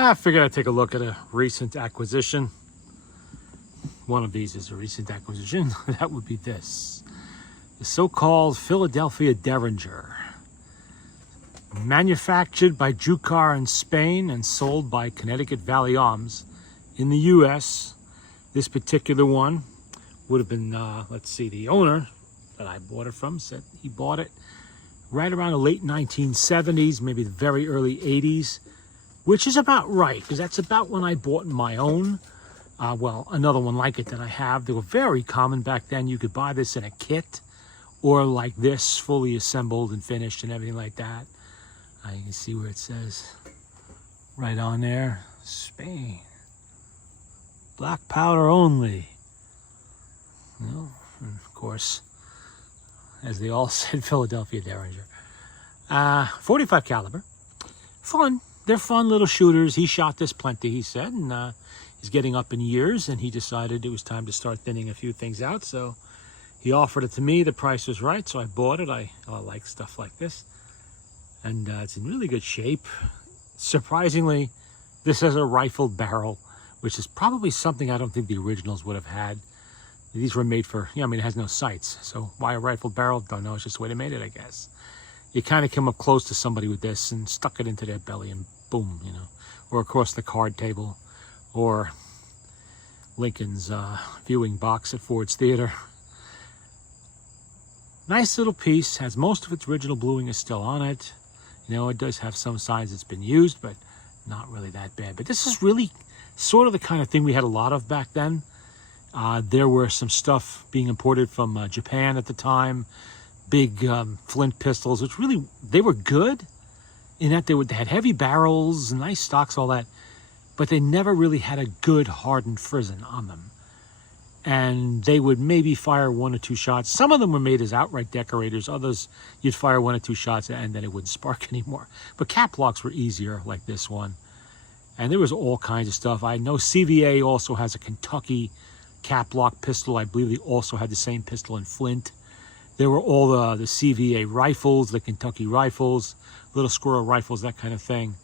I figured I'd take a look at a recent acquisition. One of these is a recent acquisition. That would be this. The so-called Philadelphia Derringer. Manufactured by Jucar in Spain and sold by Connecticut Valley Arms in the U.S. This particular one would have been, let's see, the owner that I bought it from said he bought it right around the late 1970s, maybe the very early 80s, which is about right, because that's about when I bought my own. Well, another one like it that I have. They were very common back then. You could buy this in a kit or like this, fully assembled and finished and everything like that. You can see where it says right on there, Spain. Black powder only. You know, and of course, as they all said, Philadelphia Derringer. 45 caliber. Fun. They're fun little shooters. He shot this plenty, he said, and he's getting up in years, and he decided it was time to start thinning a few things out, so he offered it to me. The price was right, so I bought it. I like stuff like this. And it's in really good shape. Surprisingly, this has a rifled barrel, which is probably something I don't think the originals would have had. These were made for, I mean, it has no sights. So why a rifled barrel? Don't know. It's just the way they made it, I guess. You kind of come up close to somebody with this and stuck it into their belly and boom, you know, or across the card table, or Lincoln's viewing box at Ford's Theater. Nice little piece. Has most of its original bluing is still on it. You know, it does have some signs it's been used, but not really that bad. But this is really sort of the kind of thing we had a lot of back then. There were some stuff being imported from Japan at the time. Big flint pistols, which really, they were good in that they had heavy barrels, nice stocks, all that. But they never really had a good hardened frizzen on them. And they would maybe fire 1 or 2 shots. Some of them were made as outright decorators. Others, you'd fire 1 or 2 shots and then it wouldn't spark anymore. But cap locks were easier, like this one. And there was all kinds of stuff. I know CVA also has a Kentucky cap lock pistol. I believe they also had the same pistol in flint. There were all the CVA rifles, the Kentucky rifles, little squirrel rifles, that kind of thing.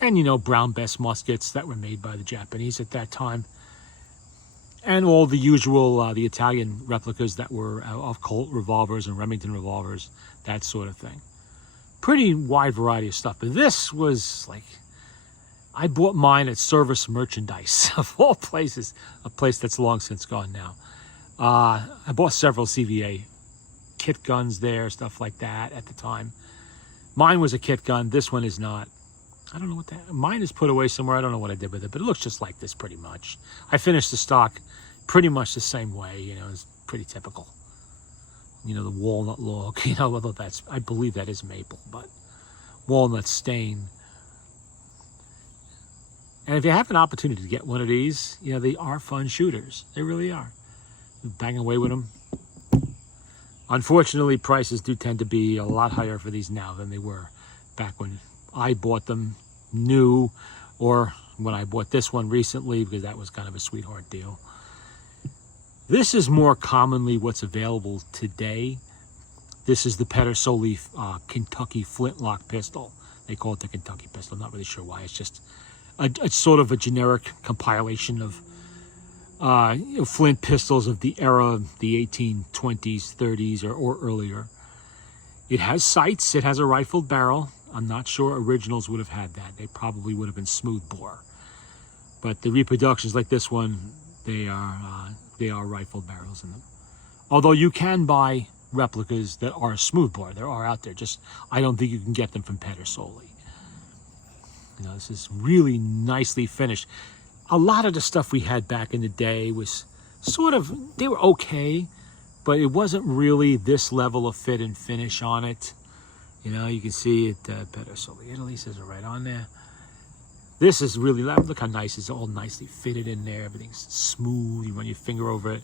And, you know, brown bess muskets that were made by the Japanese at that time. And all the usual, the Italian replicas that were of Colt revolvers and Remington revolvers, that sort of thing. Pretty wide variety of stuff. But this was like, I bought mine at Service Merchandise, of all places, a place that's long since gone now. I bought several CVA kit guns there, stuff like that at the time. Mine was a kit gun. This one is not. I don't know what that, mine is put away somewhere. I don't know what I did with it, but it looks just like this pretty much. I finished the stock pretty much the same way, you know, it's pretty typical. You know, the walnut look, you know, although that's, I believe that is maple, but walnut stain. And if you have an opportunity to get one of these, you know, they are fun shooters. They really are. You bang away with them. Unfortunately, prices do tend to be a lot higher for these now than they were back when I bought them new, or when I bought this one recently, because that was kind of a sweetheart deal. This is more commonly what's available today. This is the Pedersoli Kentucky flintlock pistol. They call it the Kentucky pistol. I'm not really sure why. It's just a sort of a generic compilation of flint pistols of the era, the 1820s, 30s, or earlier. It has sights. It has a rifled barrel. I'm not sure originals would have had that. They probably would have been smooth bore. But the reproductions like this one, they are rifled barrels in them. Although you can buy replicas that are smooth bore. There are out there. Just, I don't think you can get them from Pedersoli. You know, this is really nicely finished. A lot of the stuff we had back in the day was sort of, they were okay, but it wasn't really this level of fit and finish on it. You know, you can see it, Pedersoli, Italy, says it right on there. This is really, look how nice, it's all nicely fitted in there. Everything's smooth. You run your finger over it.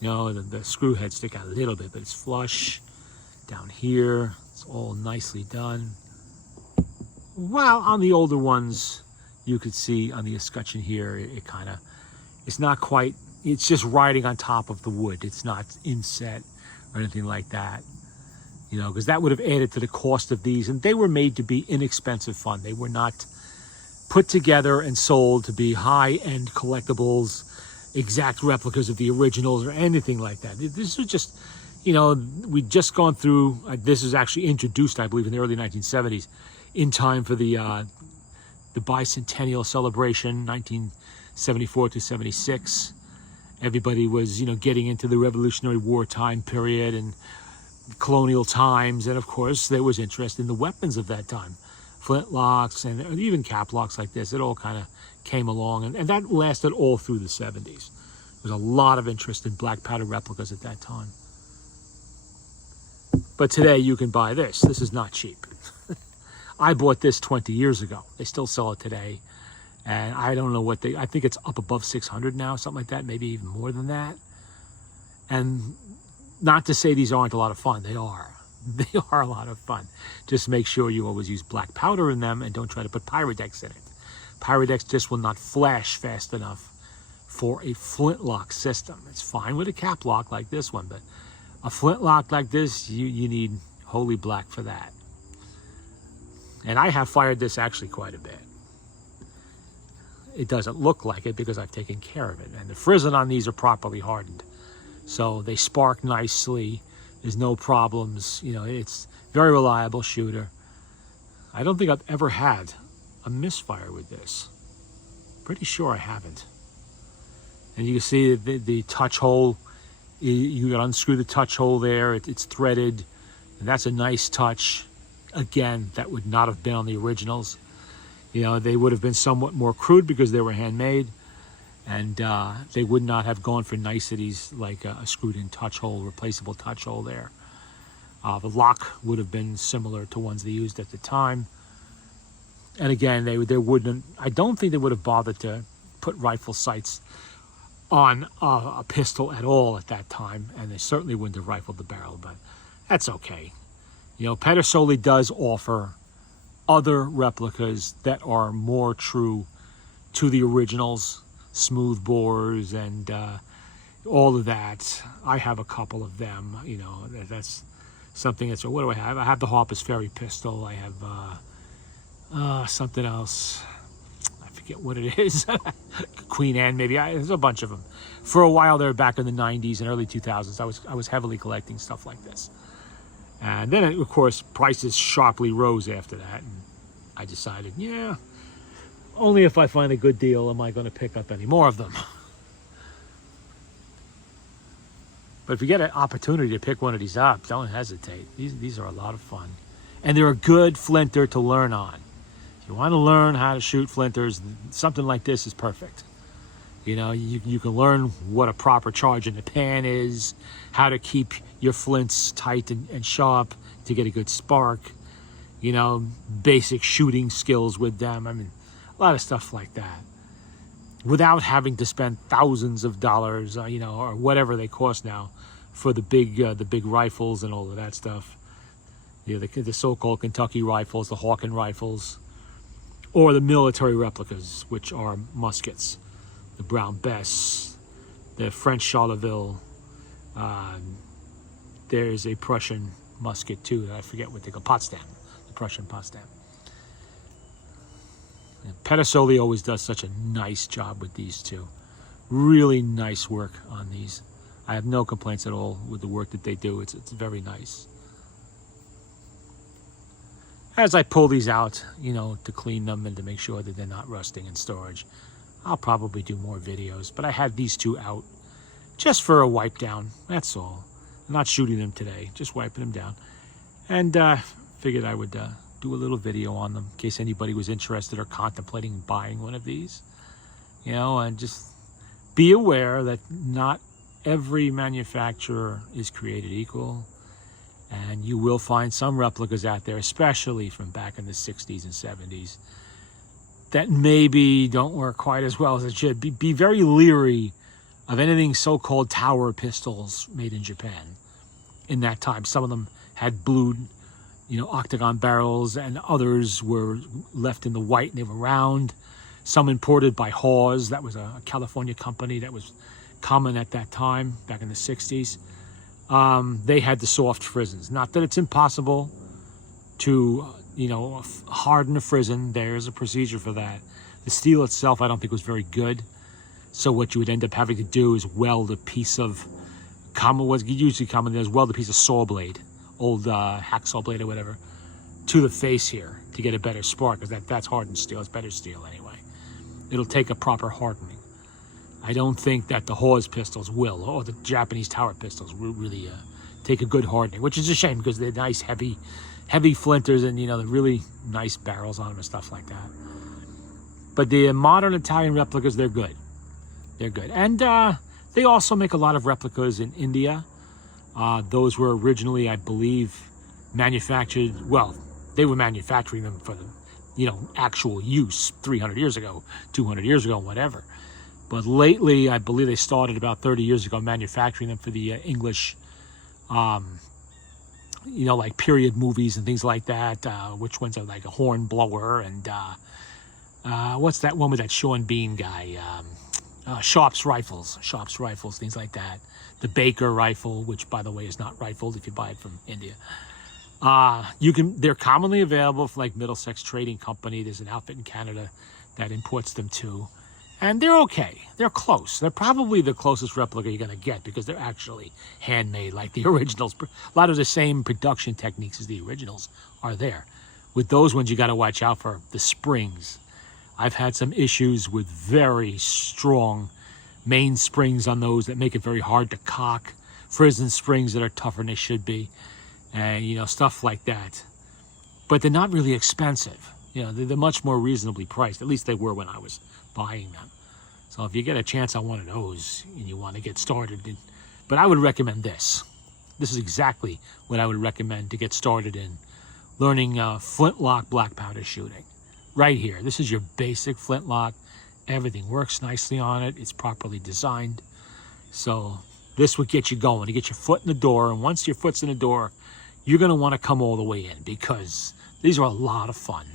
You know, the screw heads stick out a little bit, but it's flush. Down here, it's all nicely done. While on the older ones, you could see on the escutcheon here, it kind of, it's not quite, it's just riding on top of the wood. It's not inset or anything like that. You know, because that would have added to the cost of these. And they were made to be inexpensive fun. They were not put together and sold to be high-end collectibles, exact replicas of the originals or anything like that. This was just, you know, we'd just gone through, this was actually introduced, I believe, in the early 1970s, in time for the bicentennial celebration, 1974 to 76. Everybody was, you know, getting into the Revolutionary War time period and colonial times, and of course there was interest in the weapons of that time. Flintlocks and even cap locks like this, it all kind of came along, and that lasted all through the 70s. There was a lot of interest in black powder replicas at that time. But today you can buy this. This is not cheap. I bought this 20 years ago. They still sell it today. And I don't know what I think it's up above 600 now, something like that, maybe even more than that. And not to say these aren't a lot of fun. They are. They are a lot of fun. Just make sure you always use black powder in them and don't try to put Pyrodex in it. Pyrodex just will not flash fast enough for a flintlock system. It's fine with a cap lock like this one, but a flintlock like this, you need holy black for that. And I have fired this actually quite a bit. It doesn't look like it because I've taken care of it. And the frizzen on these are properly hardened. So they spark nicely. There's no problems. You know, it's very reliable shooter. I don't think I've ever had a misfire with this. Pretty sure I haven't. And you can see the touch hole. You can unscrew the touch hole there. It's threaded. And that's a nice touch. Again, that would not have been on the originals. You know, they would have been somewhat more crude because they were handmade. And they would not have gone for niceties like a screwed-in touch hole, replaceable touch hole there. The lock would have been similar to ones they used at the time. And again, they wouldn't. I don't think they would have bothered to put rifle sights on a pistol at all at that time, and they certainly wouldn't have rifled the barrel. But that's okay. You know, Pedersoli does offer other replicas that are more true to the originals. Smooth bores and all of that. I have a couple of them. You know, that's something that's, what do I have? I have the Harper's Ferry pistol. I have something else. I forget what it is. Queen Anne, maybe. There's a bunch of them. For a while there, back in the 90s and early 2000s, I was heavily collecting stuff like this. And then, of course, prices sharply rose after that. And I decided, yeah, only if I find a good deal am I going to pick up any more of them. But if you get an opportunity to pick one of these up, don't hesitate. These are a lot of fun. And they're a good flinter to learn on. If you want to learn how to shoot flinters, something like this is perfect. You know, you can learn what a proper charge in the pan is, how to keep your flints tight and sharp to get a good spark. You know, basic shooting skills with them. I mean, a lot of stuff like that. Without having to spend thousands of dollars, you know, or whatever they cost now for the big rifles and all of that stuff. You know, the so-called Kentucky rifles, the Hawken rifles, or the military replicas, which are muskets. The Brown Bess, the French Charleville. There's a Prussian musket too. I forget what they call Potsdam, the Prussian Potsdam. And Pedersoli always does such a nice job with these two. Really nice work on these. I have no complaints at all with the work that they do. It's very nice. As I pull these out, you know, to clean them and to make sure that they're not rusting in storage, I'll probably do more videos, but I had these two out just for a wipe down. That's all. I'm not shooting them today, just wiping them down. And figured I would do a little video on them in case anybody was interested or contemplating buying one of these. You know, and just be aware that not every manufacturer is created equal. And you will find some replicas out there, especially from back in the 60s and 70s, that maybe don't work quite as well as it should. Be very leery of anything so-called tower pistols made in Japan in that time. Some of them had blued, you know, octagon barrels, and others were left in the white and they were round. Some imported by Hawes. That was a California company that was common at that time, back in the 60s. They had the soft frizzens. Not that it's impossible to, you know, harden a frizzen. There's a procedure for that. The steel itself, I don't think was very good. So what you would end up having to do is weld a piece of weld a piece of saw blade, old hacksaw blade or whatever, to the face here to get a better spark, because that's hardened steel. It's better steel anyway. It'll take a proper hardening. I don't think that the Hawes pistols will, or the Japanese tower pistols will really take a good hardening, which is a shame because they're nice, heavy flinters, and you know, they're really nice barrels on them and stuff like that. But the modern Italian replicas, they're good. They're good. And they also make a lot of replicas in India. Those were originally, I believe, manufactured, well, they were manufacturing them for the, you know, actual use 300 years ago, 200 years ago, whatever. But lately, I believe they started about 30 years ago manufacturing them for the English, you know, like period movies and things like that. Which ones are like a horn blower and what's that one with that Sean Bean guy? Sharps rifles, things like that. The Baker rifle, which by the way is not rifled if you buy it from India. They're commonly available from like Middlesex Trading Company. There's an outfit in Canada that imports them too. And they're okay. They're close. They're probably the closest replica you're going to get because they're actually handmade like the originals. A lot of the same production techniques as the originals are there. With those ones, you got to watch out for the springs. I've had some issues with very strong main springs on those that make it very hard to cock. Frozen springs that are tougher than they should be. And, you know, stuff like that. But they're not really expensive. You know, they're much more reasonably priced. At least they were when I was buying them. So if you get a chance on one of those and you want to get started, but I would recommend this. This is exactly what I would recommend to get started in learning flintlock black powder shooting. Right here. This is your basic flintlock. Everything works nicely on it. It's properly designed. So this would get you going, to get your foot in the door. And once your foot's in the door, you're going to want to come all the way in because these are a lot of fun.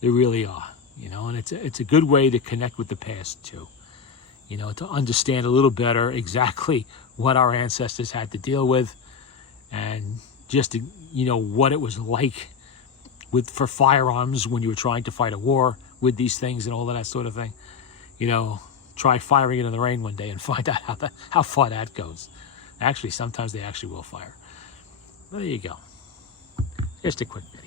They really are. You know, and it's a good way to connect with the past too. You know, to understand a little better exactly what our ancestors had to deal with, and just to, you know, what it was like for firearms when you were trying to fight a war with these things and all of that sort of thing. You know, try firing it in the rain one day and find out how far that goes. Actually, sometimes they actually will fire. There you go. Just a quick bit.